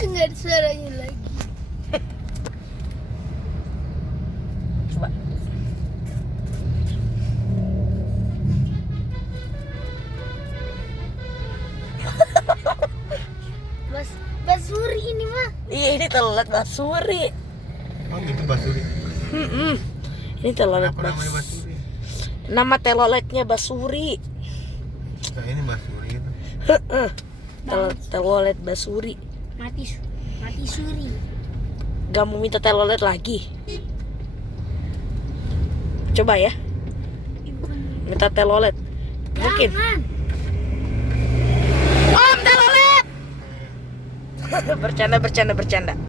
Enggak ada suaranya lagi. Coba. Basuri ini mah. Iya, ini telolet basuri. Oh gitu basuri. Ini telolet Kenapa namanya basuri? Nama teloletnya basuri. Nah, ini basuri itu. Telolet basuri. Mati suri. Gak mau minta telolet lagi? Coba ya, minta telolet. Mungkin. Jangan. Om telolet. Bercanda.